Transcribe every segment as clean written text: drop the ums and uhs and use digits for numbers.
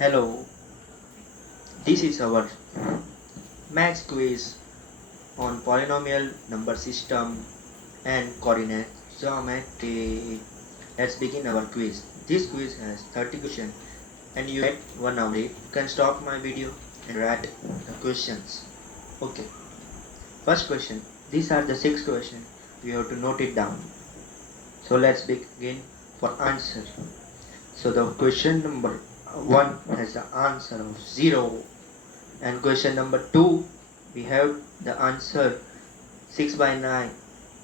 Hello, this is our max quiz on polynomial number system and coordinate geometry. Let's begin our quiz. This quiz has 30 questions and you get 1 hour. You can stop my video and write the questions. Okay, first question. These are the 6 questions. We have to note it down. So let's begin for answer. So the question number 1 has the answer of 0. And question number 2, we have the answer 6 by 9.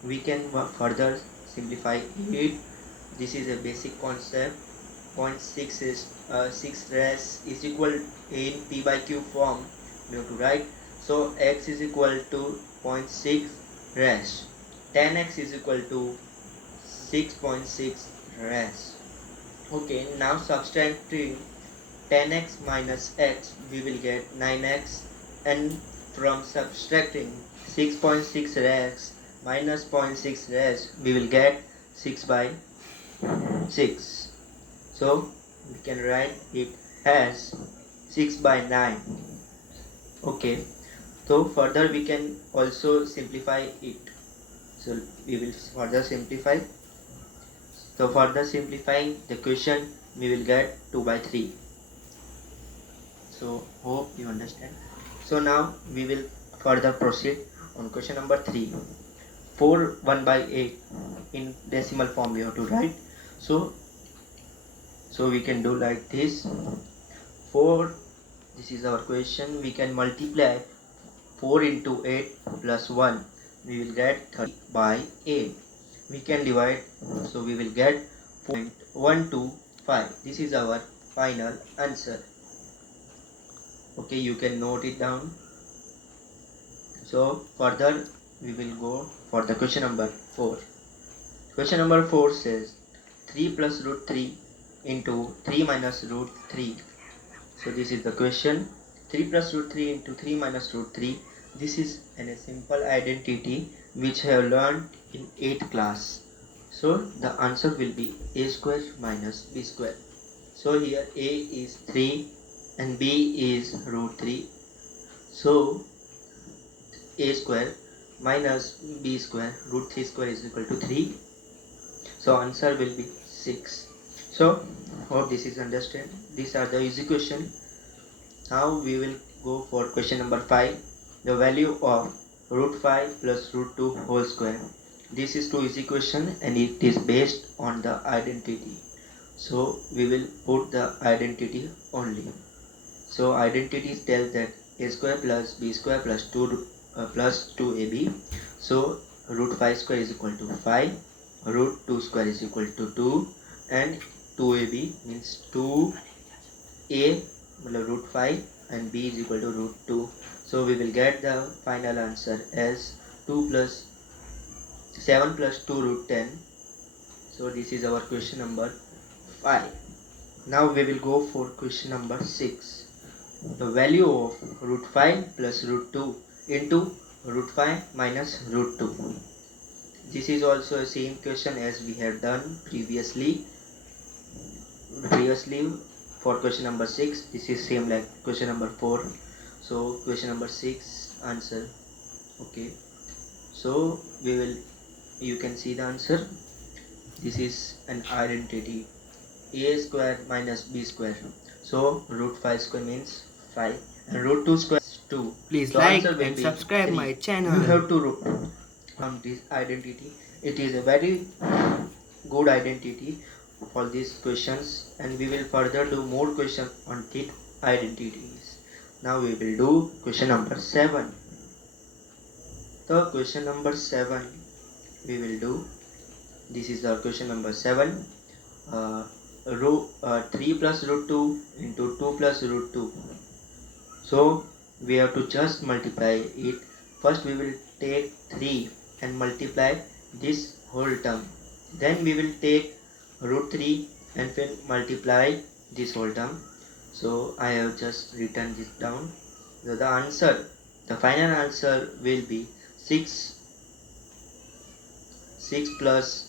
We can further simplify it. This is a basic concept. Point 6 is 6 res is equal in p by q form. We have to write. So x is equal to 0.6 res. 10x is equal to 6.6 res. Okay, now subtracting 10x minus x, we will get 9x, and from subtracting 6.6 res minus 0.6 res, we will get 6 by 6. So we can write it as 6 by 9. Okay, so further we can also simplify it. So we will further simplify. So further simplifying the question, we will get 2 by 3. So hope you understand. So now we will further proceed on question number 3. 4 1 by 8 in decimal form we have to write. So we can do like this. 4, this is our question. We can multiply 4 into 8 plus 1. We will get 30 by 8. We can divide, so we will get 4.125. This is our final answer. Okay, you can note it down. So further we will go for the question number 4. Question number 4 says 3 plus root 3 into 3 minus root 3. So this is the question. 3 plus root 3 into 3 minus root 3. This is a simple identity which I have learned in 8th class. So the answer will be a square minus b square. So here a is 3 and b is root 3. So a square minus b square root 3 square is equal to 3. So answer will be 6. So hope this is understood. These are the easy question. Now we will go for question number 5. The value of root 5 plus root 2 whole square. This is too easy question and it is based on the identity. So we will put the identity only. So identity tells that a square plus b square plus 2ab. So root 5 square is equal to 5. Root 2 square is equal to 2. And 2ab means 2a root 5 and b is equal to root 2. So we will get the final answer as 2 plus 7 plus 2 root 10. So this is our question number 5. Now we will go for question number 6. The value of root 5 plus root 2 into root 5 minus root 2. This is also a same question as we have done previously for question number 6. This is same like question number 4. So question number 6 answer. Okay, so you can see the answer. This is an identity, a square minus b square. So root 5 square means 5 and root 2 square is 2. Please So like answer will and be subscribe 3. my You channel. have to root from this identity. It is a very good identity for these questions, and we will further do more questions on these identities. Now we will do question number 7. The question number 7 we will do. This is our question number 7. 3 plus root 2 into 2 plus root 2. So we have to just multiply it. First we will take 3 and multiply this whole term. Then we will take root 3 and then multiply this whole term. So I have just written this down. So the final answer will be 6 plus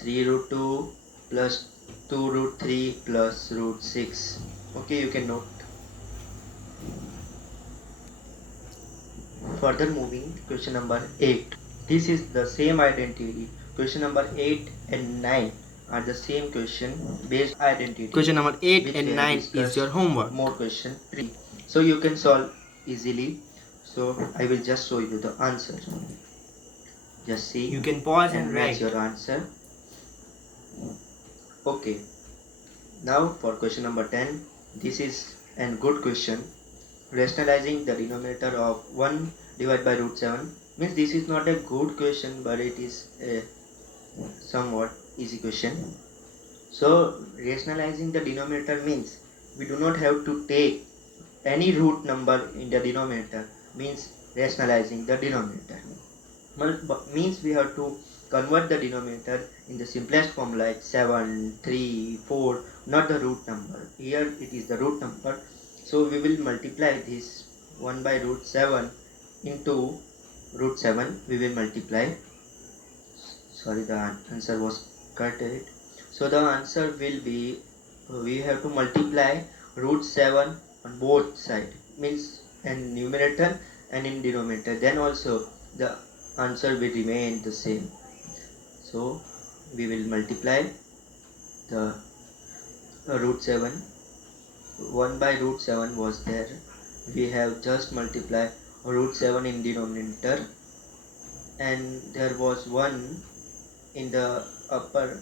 3 root 2 plus 2 root 3 plus root 6. Okay, you can note. Further moving, question number 8. This is the same identity. Question number 8 and 9 are the same question based identity. Question number 8 which we and have 9 is discussed your homework. more question pre. So you can solve easily. So I will just show you the answer. Just see. You can pause and and match write. your answer. Okay. Now for question number 10. This is a good question. Rationalizing the denominator of 1 divided by root 7 means this is not a good question, but it is a somewhat easy question. So rationalizing the denominator means we do not have to take any root number in the denominator, means rationalizing the denominator. Means we have to convert the denominator in the simplest form like 7, 3, 4, not the root number. Here it is the root number. So we will multiply this 1 by root 7 into root 7. We will multiply. Sorry, the answer was cut. So the answer will be, we have to multiply root 7 on both sides, means in numerator and in denominator, then also the answer will remain the same. So we will multiply the root 7. 1 by root 7 was there, we have just multiplied root 7 in denominator, and there was 1 in the upper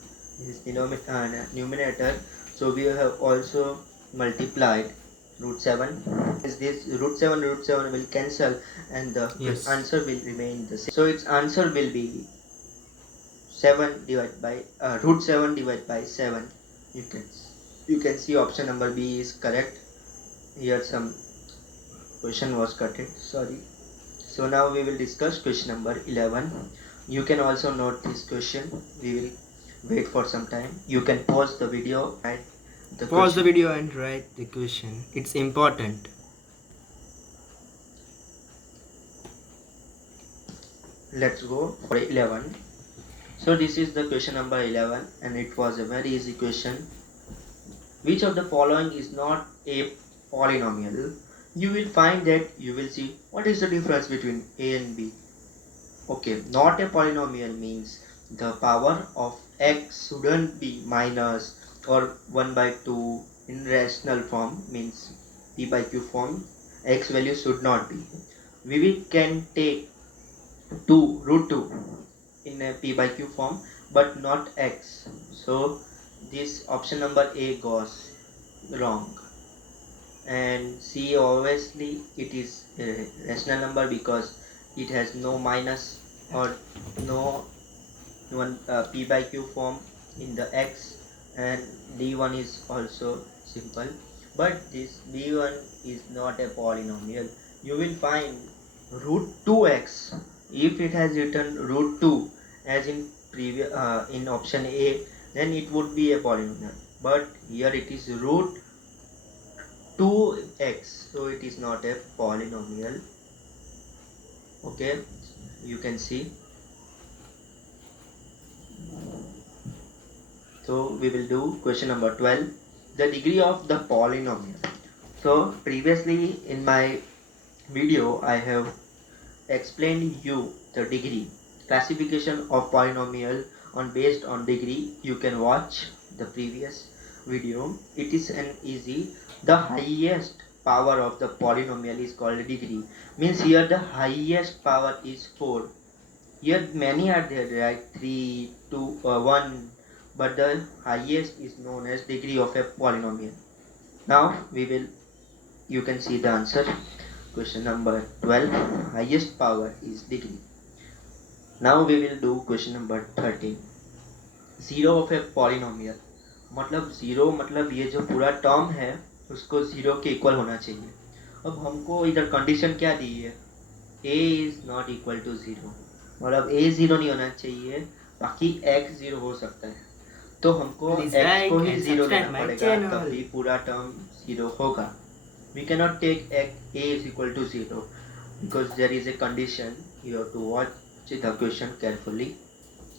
numerator, so we have also multiplied root 7. Is this root 7 will cancel and the answer will remain the same. So its answer will be 7 divided by root 7 divided by 7. You can see option number B is correct. Here some question was cutted, sorry. So now we will discuss question number 11. You can also note this question. We will wait for some time. You can pause the video and Pause the video and write the question. It's important. Let's go for 11. So this is the question number 11 and it was a very easy question. Which of the following is not a polynomial? You will find that you will see what is the difference between A and B. Okay, not a polynomial means the power of x shouldn't be minus or 1 by 2 in rational form, means p by q form. X value should not be. We can take 2 root 2 in a p by q form but not x. So this option number A goes wrong. And C, obviously it is a rational number because it has no minus or no one p by q form in the x, and d1 is also simple, but this d1 is not a polynomial. You will find root 2x. If it has written root 2 as in previous in option A, then it would be a polynomial, but here it is root 2x, so it is not a polynomial. Okay, you can see. So we will do question number 12, the degree of the polynomial. So previously in my video I have explained you the degree classification of polynomial on based on degree. You can watch the previous video. It is an easy. The highest power of the polynomial is called degree, means here the highest power is 4. Here many are there, right? 3, 2, 1, but the highest is known as degree of a polynomial. Now you can see the answer. Question number 12, highest power is degree. Now we will do question number 13, zero of a polynomial. मतलब zero मतलब ये जो पूरा term है उसको zero के equal होना चाहिए. अब हमको इधर कंडीशन क्या दी है, a is not equal to zero, मतलब a जीरो नहीं होना चाहिए, बाकी x जीरो हो सकता है. तो हमको x को ही जीरो लेना पड़ेगा, तभी पूरा टर्म जीरो होगा. We cannot take a is equal to 0 because there is a condition. You have to watch the question carefully.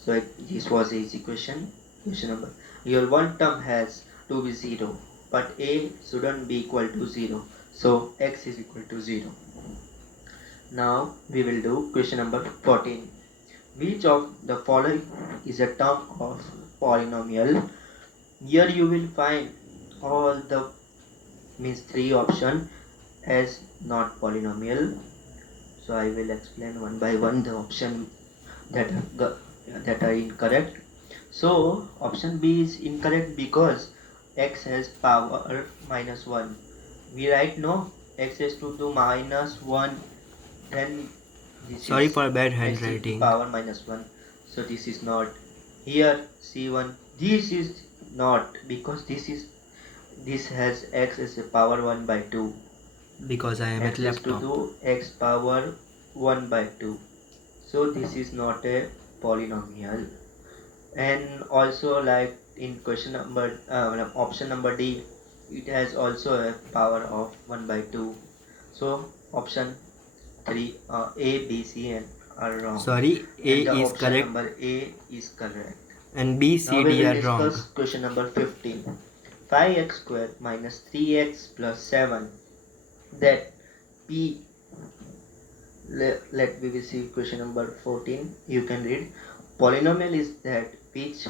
So this was easy question. Question number, your one term has to be 0. but a shouldn't be equal to 0. So x is equal to 0. Now we will do question number 14. Which of the following is a term of polynomial? Here you will find all the means three option as not polynomial. So I will explain one by one the option that are incorrect. So option B is incorrect because x has power minus 1. We write no, x is to the minus 1, then this Sorry is for bad x is to handwriting. power minus 1. So this is not. Here C1, this is not because this has x as a power 1 by 2. Because I am at X is to laptop. the x power 1 by 2. So this is not a polynomial. And also like in question number option number D, it has also a power of 1 by 2. So option 3 A, B, C and are wrong. Sorry, A And the is option correct number A is correct. and B, Now C, we D will are wrong. discuss question number 15. 5x squared minus 3x plus 7 that P. Let me receive question number 14. You can read. Polynomial is that which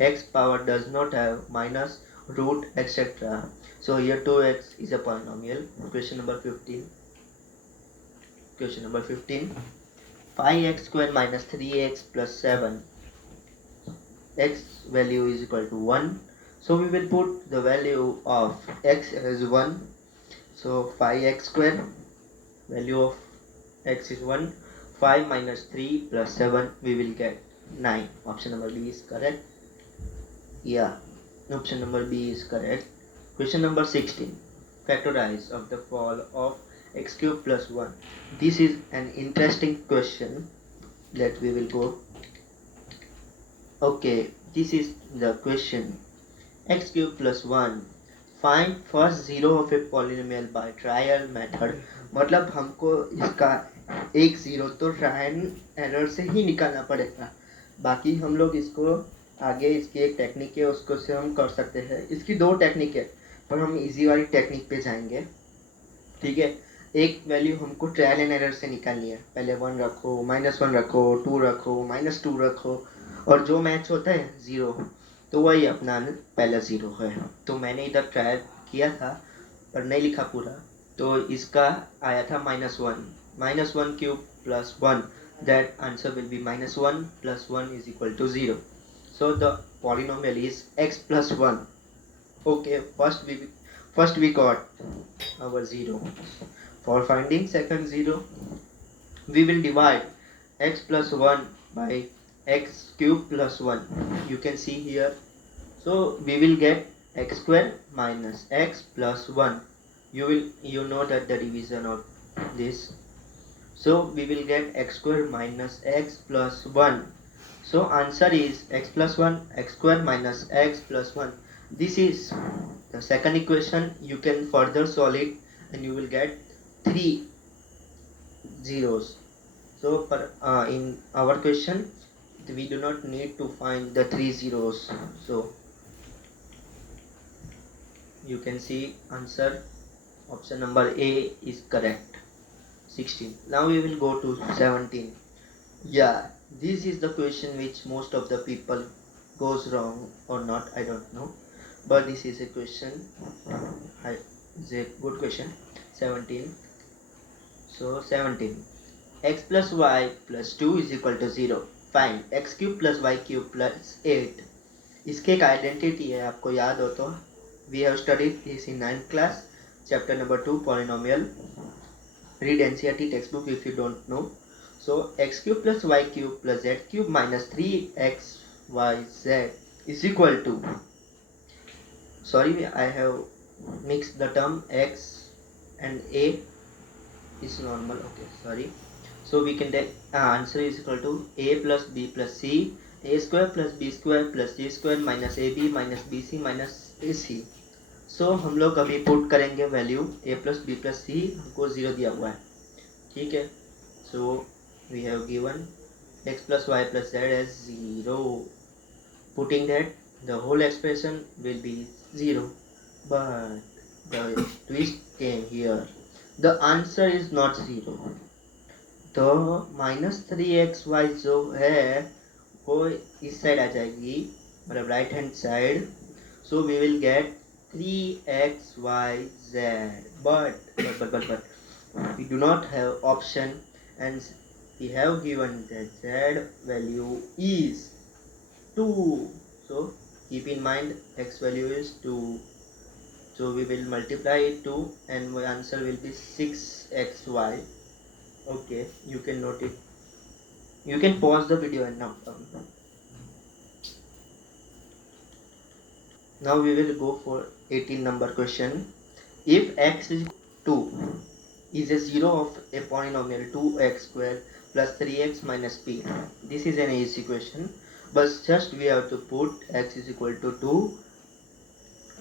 x power does not have minus, root, etc. So here 2x is a polynomial. Question number 15. Question number 15. 5x squared minus 3x plus 7. X value is equal to 1. So we will put the value of x as 1. So 5x squared, value of x is 1. 5 minus 3 plus 7, we will get 9. Option number B is correct. Yeah, option number B is correct. Question number 16. Factorize of the fall of x cube plus 1. This is an interesting question that we will go. Okay, this is the question. X cube plus 1. Find first zero of a polynomial by trial method. मतलब हमको इसका एक zero तो trial error से ही निकालना पड़ेगा. बाकी हम लोग इसको आगे इसकी एक टेक्निक है उसको से हम कर सकते हैं. इसकी दो टेक्निक है पर हम इजी वाली टेक्निक पे जाएंगे. ठीक है, एक वैल्यू हमको ट्रायल एंड एरर से निकालनी है. पहले 1 रखो, -1 रखो, 2 रखो, -2 रखो और जो मैच होता है 0 तो वही अपना पहला 0 है. तो मैंने इधर ट्रायल किया था पर नहीं लिखा पूरा. तो इसका आया था -1 cube plus 1. That answer will B -1 plus 1 is equal to 0. So the polynomial is x plus 1. Okay, first we got our 0. For finding second 0, we will divide x plus 1 by x cube plus 1. You can see here. So we will get x square minus x plus 1. You know that the division of this. So we will get x square minus x plus 1. So answer is x plus 1, x square minus x plus 1. This is the second equation. You can further solve it and you will get 3 zeros. So in our question we do not need to find the 3 zeros. So you can see answer option number A is correct. 16. Now we will go to 17. Yeah, this is the question which most of the people goes wrong or not, I don't know, but this is a question. It's a good question. 17. So 17. X plus y plus 2 is equal to 0. Find x cube plus y cube plus 8. इसके एक identity है, आपको याद हो तो. We have studied this in 9th class, chapter number 2, polynomial. Read NCERT textbook if you don't know. So x cube plus y cube plus z cube minus 3xyz is equal to, sorry I have mixed the term x and a is normal. Okay, sorry. So we can take answer is equal to a plus b plus c, a square plus b square plus c square minus ab minus bc minus ac. So हम लोग अभी put करेंगे value a plus b plus c, हमको 0 दिया हुआ है. ठीक है. So we have given x plus y plus z as 0. Putting that the whole expression will be 0. but the twist came here. The answer is not 0. तो -3xy जो है वो इस साइड आ जाएगी, मतलब right hand side. So we will get 3xyz. But we do not have option, and we have given that z value is 2. So keep in mind x value is 2. So we will multiply it 2 and my answer will be 6xy. Okay, you can note it. You can pause the video and now we will go for 18 number question. If x is 2 is a 0 of a polynomial 2x square plus 3x minus p. This is an easy question, but just we have to put x is equal to 2.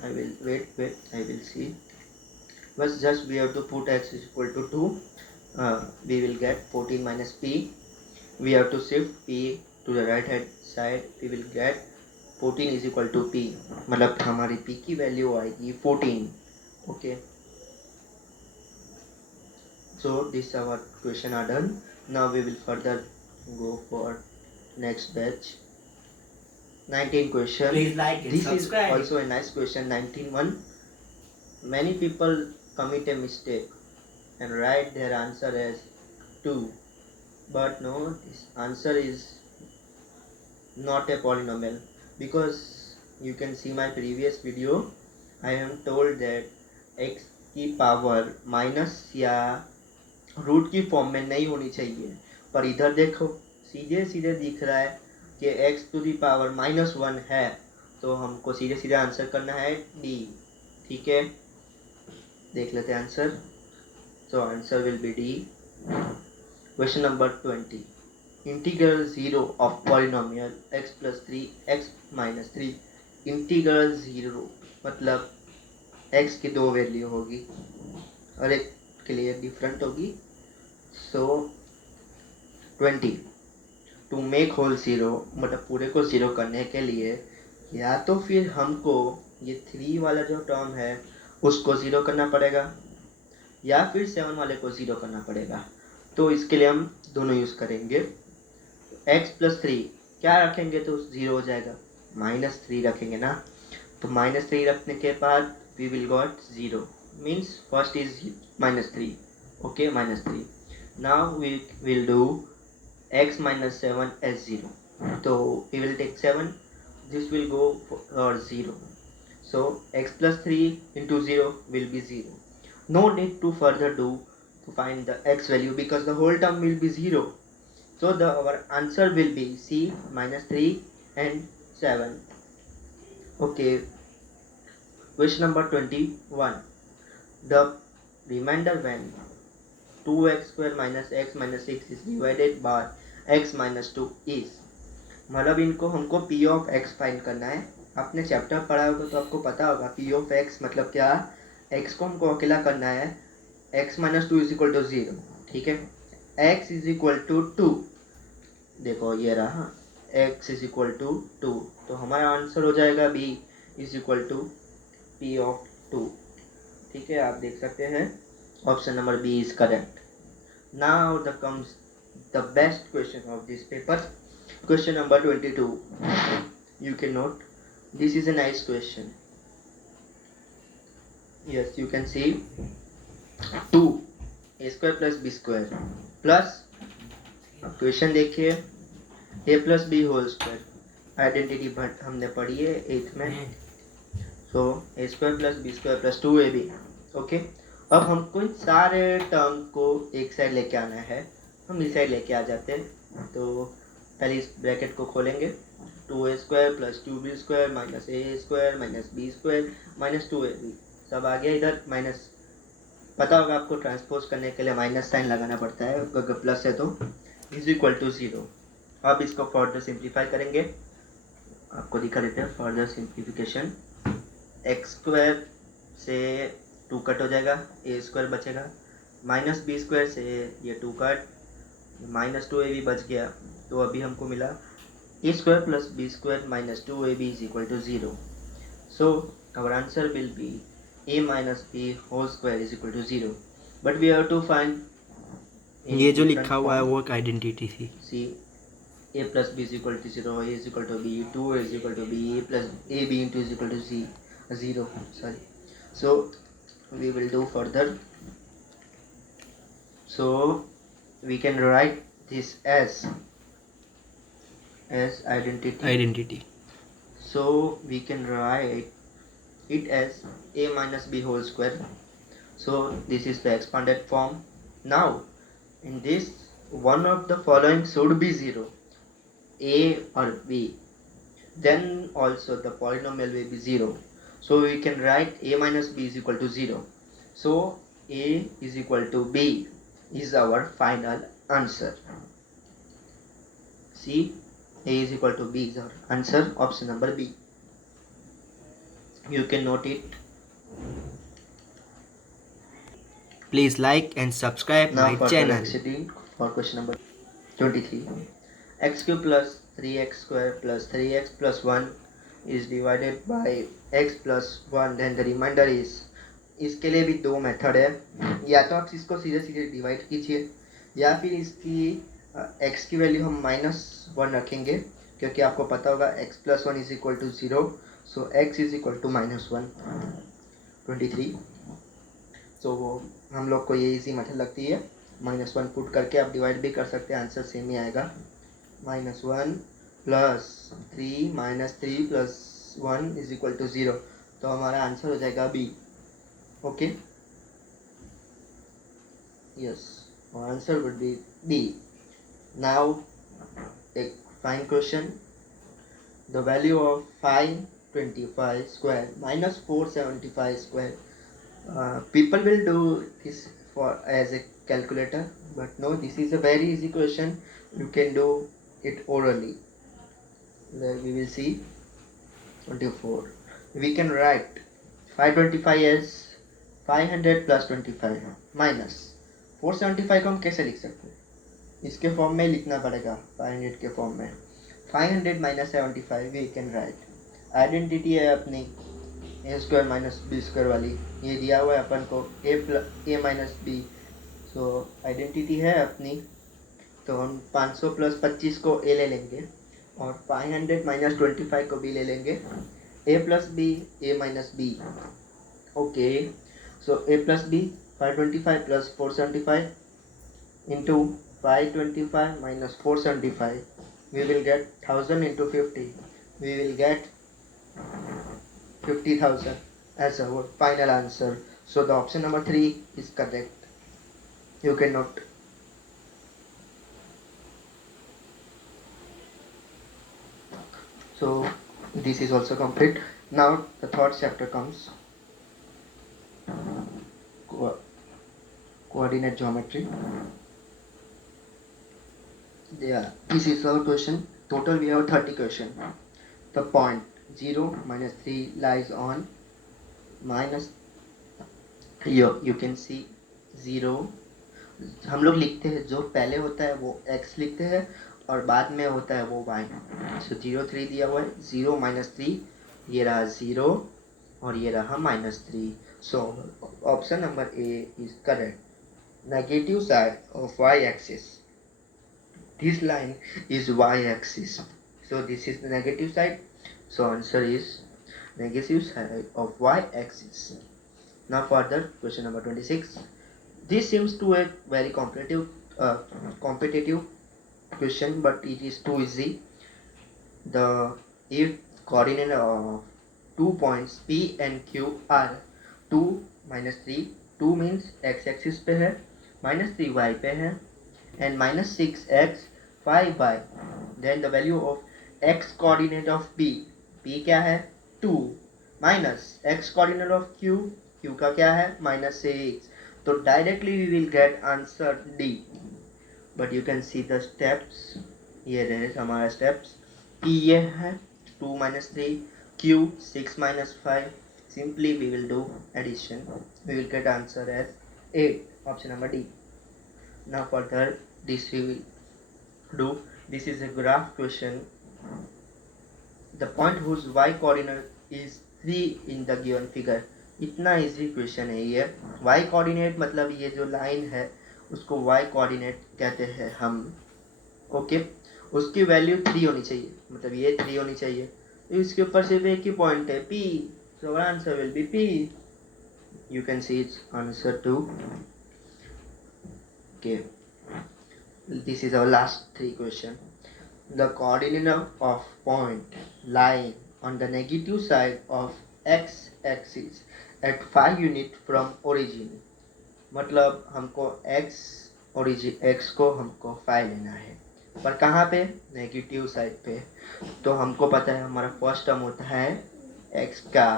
I will wait, I will see. But just we have to put x is equal to 2. We will get 14 minus p. We have to shift p to the right hand side. We will get 14 is equal to p. मतलब हमारी p की value आएगी 14. Okay. So this our question are done. Now we will further go for next batch. 19 question. Please like and this subscribe. is also a nice question. 19.1. Many people commit a mistake and write their answer as 2, but no, this answer is not a polynomial, because you can see my previous video. I am told that x की power minus या root की form में नहीं होनी चाहिए, पर इधर देखो सीधे सीधे दिख रहा है कि x टू दी पावर -1 है, तो हमको सीधे सीधे आंसर करना है डी. ठीक है, देख लेते हैं answer. So answer will be D. Question number 20. Integral 0 of polynomial x plus 3 x minus 3. Integral 0 मतलब x की दो वैल्यू होगी और एक के लिए डिफरेंट होगी. So 20. To make whole 0 मतलब पूरे को 0 करने के लिए या तो फिर हमको ये 3 वाला जो टर्म है उसको 0 करना पड़ेगा या फिर 7 वाले को 0 करना पड़ेगा. तो इसके लिए हम दोनों यूज करेंगे. x प्लस 3 क्या रखेंगे तो 0 हो जाएगा, -3 रखेंगे ना, तो -3 रखने के बाद we will got 0, means first is -3. okay, -3. Now we will do x minus 7 as 0. So we will take 7, this will go for 0. So x plus 3 into 0 will be 0. No need to further do to find the x value because the whole term will be 0. So our answer will be C -3 and 7. Okay. Question number 21. The remainder when 2x square minus x minus 6 is divided by x minus 2 is. मतलब इनको हमको p of x find करना है. आपने chapter पढ़ा होगा तो आपको पता होगा p of x मतलब क्या. x को हमको अकेला करना है, x minus 2 is equal to 0. ठीक है, x is equal to 2. देखो ये रहा x is equal to 2, तो हमारा आंसर हो जाएगा b is equal to p of 2. ठीक है, आप देख सकते हैं option number b is correct. Now the comes the best question of this paper. Question number 22. You can note, this is a nice question. Yes, you can see 2 a square plus b square plus, question देखिए, a plus b whole square. Identity हमने पढ़ी है 8th में. So a square plus b square plus 2ab. Okay, अब हमको इन सारे term को एक साइड लेके आना है. हम इस साइड लेके आ जाते हैं. तो पहले इस ब्रैकेट को खोलेंगे. 2a square plus 2b square minus a square minus b square minus 2ab. सब आ गया इधर. माइनस पता होगा आपको, ट्रांसपोज करने के लिए माइनस साइन लगाना पड़ता है, अगर प्लस है तो इज इक्वल टू 0. अब इसको फर्दर सिंप्लीफाई करेंगे. आपको दिखा देते हैं फर्दर सिंप्लीफिकेशन. एक्स स्क्वायर से 2 कट हो जाएगा, ए स्क्वायर बचेगा, माइनस बी स्क्वायर से ये 2 कट, माइनस 2ab बच गया. तो अभी हमको मिला a square plus b square minus 2ab is equal to 0. So our answer will be a minus b whole square is equal to 0, but we have to find in ये जो different लिखा हुआ है form. वो एक identity थी. See, a plus b is equal to 0, a is equal to b, 2 is equal to b, a plus ab into is equal to 0. Sorry. So we will do further. So we can write this as identity. So we can write it as a minus b whole square. So this is the expanded form. Now in this, one of the following should be 0, a or b. Then also the polynomial will be 0. So we can write a minus b is equal to 0. So a is equal to b is our final answer. See, a is equal to b is our answer, option number b. You can note it. Please like and subscribe Now my for channel. proceeding for question number 23. X cube plus 3x square plus 3x plus 1 is divided by x plus 1, then the remainder is. इसके लिए भी दो method है, या तो आप इसको सीधे सीधे डिवाइड कीजिए या फिर इसकी x की वैल्यू हम -1 रखेंगे, क्योंकि आपको पता होगा x plus 1 is equal to 0, so x is equal to -1. 23. तो हम लोग को ये इजी मेथड लगती है. -1 पुट करके आप डिवाइड भी कर सकते हैं, आंसर सेम ही आएगा. -1 plus 3 -3 plus 1 is equal to 0. तो हमारा आंसर हो जाएगा B. Okay, yes, answer would be B. Now एक fine question. The value of 525 square minus 475 square. People will do this for as a calculator, but no, this is a very easy question. You can do it orally. Then we will see. 24. We can write 525 as 500 plus 25 minus 475 को हम कैसे लिख सकते हैं? इसके form में लिखना पड़ेगा, 500 के फॉर्म में. 500 minus 75 we can write. Identity है अपनी ए स्क्वायर माइनस बी स्क्वायर वाली, ये दिया हुआ है अपन को ए माइनस बी. सो आइडेंटिटी है अपनी, तो हम 500 प्लस 25 को ए ले लेंगे और 500 माइनस 25 को बी ले लेंगे. A plus B, A minus B. Okay, so A plus B 525 plus 475 into 525 minus 475. we will get 1000 into 50. we will get 50,000 as our final answer. So the option number 3 is correct. You can note. So this is also complete. Now the third chapter comes, coordinate geometry. Yeah, this is our question. Total we have 30 question. The point 0 minus 3 lies on minus. Here you can see 0. हम लोग लिखते हैं, जो पहले होता है वो x लिखते हैं और बाद में होता है वो y. So 0 3 दिया हुआ है, 0 minus 3, ये रहा 0 और ये रहा -3. So option number A is correct. Negative side of y axis. This line is y axis, so this is the negative side, so answer is negative side of y axis. Now further, question number 26. This seems to a very competitive question, but it is too easy. If coordinate of 2 points P and Q are 2 minus 3, 2 means x axis पे है, -3 y पे है, and -6x 5y. then the value of x coordinate of P क्या है 2, minus x coordinate of Q का क्या है -6. तो directly we will get answer D. but you can see the steps. ये रहे हमारा steps. P ये है 2 minus 3, Q 6 minus 5. simply we will do addition. we will get answer as 8, option number D. Now further, this we will do. This is a graph question. The point whose y coordinate is 3 in the given figure. इतना easy question है ये। Y coordinate मतलब ये जो line है उसको Y coordinate कहते हैं हम। ओके, उसकी वैल्यू 3 होनी चाहिए, मतलब ये 3 होनी चाहिए। तो इसके ऊपर सिर्फ एक ही पॉइंट है P, so our answer will be P. You can see its answer too. Okay, this is our last 3 question. The coordinate of point lying on the negative side of x-axis at 5 unit from origin. मतलब हमको x को हमको 5 लेना है, पर कहाँ पे? Negative side पे। तो हमको पता है हमारा फर्स्ट टर्म होता है x का,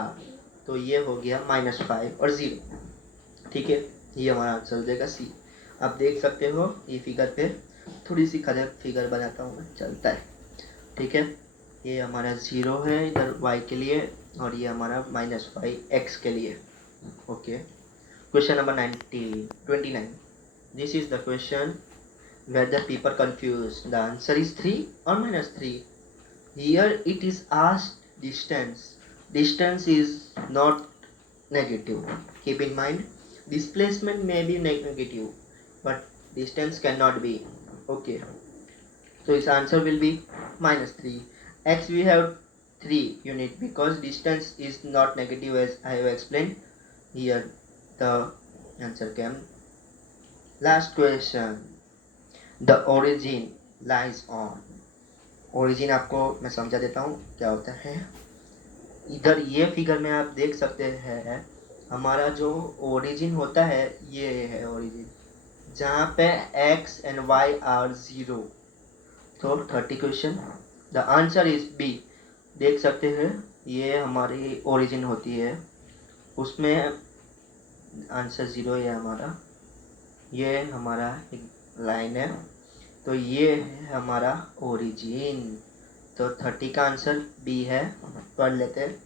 तो ये हो गया -5 और 0। ठीक है, ये हमारा आंसर हो जाएगा C। आप देख सकते हो ये फिगर पे, थोड़ी सी गलत फिगर बनाता हूँ मैं, चलता है। ठीक है, ये हमारा 0 है इधर y के लिए, और ये हमारा -5 x के लिए। Okay, question number 29। This is the question where the people confused. The answer is 3 or -3. Here it is asked distance. Distance is not negative. Keep in mind, displacement may be negative, but distance cannot be. Okay, so its answer will be -3. X we have 3 unit because distance is not negative, as I have explained. Here the answer came. Last question. The origin lies on. origin आपको मैं समझा देता हूँ क्या होता है। इधर ये फिगर में आप देख सकते हैं हमारा जो origin होता है, ये है origin, जहाँ पे x and y are 0। तो 30 question, the answer is B. देख सकते हैं ये हमारी origin होती है, उसमें आंसर 0 है हमारा। ये हमारा एक लाइन है, तो ये है हमारा ओरिजिन। तो 30 का आंसर बी है। पढ़ लेते हैं।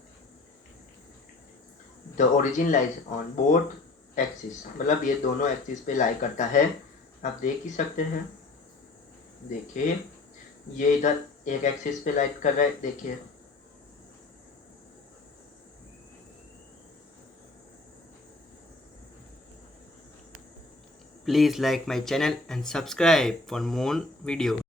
The origin lies on both axis, मतलब ये दोनों एक्सिस पे लाई करता है। आप देख ही सकते हैं, देखिए ये इधर एक एक्सिस पे लाइट कर रहा है, देखिए Please like my channel and subscribe for more videos.